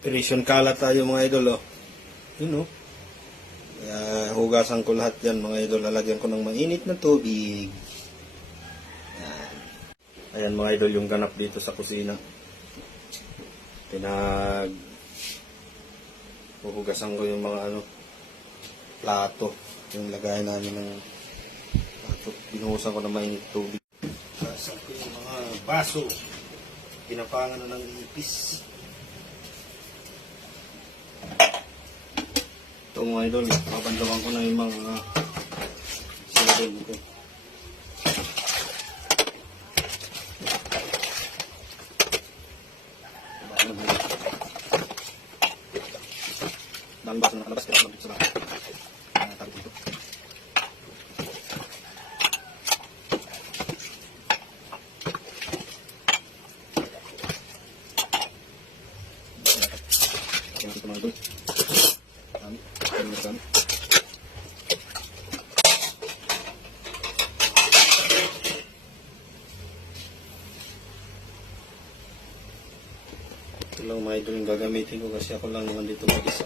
Operation kalat tayo mga idol, oh. Yun, oh. Kaya hugasan ko lahat yan mga idol. Lalagyan ko ng mainit na tubig. Ayan. Ayan mga idol yung ganap dito sa kusina. Huhugasan ko yung mga plato. Yung lagayan namin ng plato. Binuhusan ko ng mainit na tubig. Hugasan ko yung mga baso. Pinapangan na ng ipis. Ito mga idol, mabandawan ko na yung mga silabin dito. Dami baso na nakalabas, kaya nabit sa lahat. Tabi dito. Ayan dito mga idol. Ito lang mga idol yung gagamitin ko kasi ako lang naman dito mag-isa.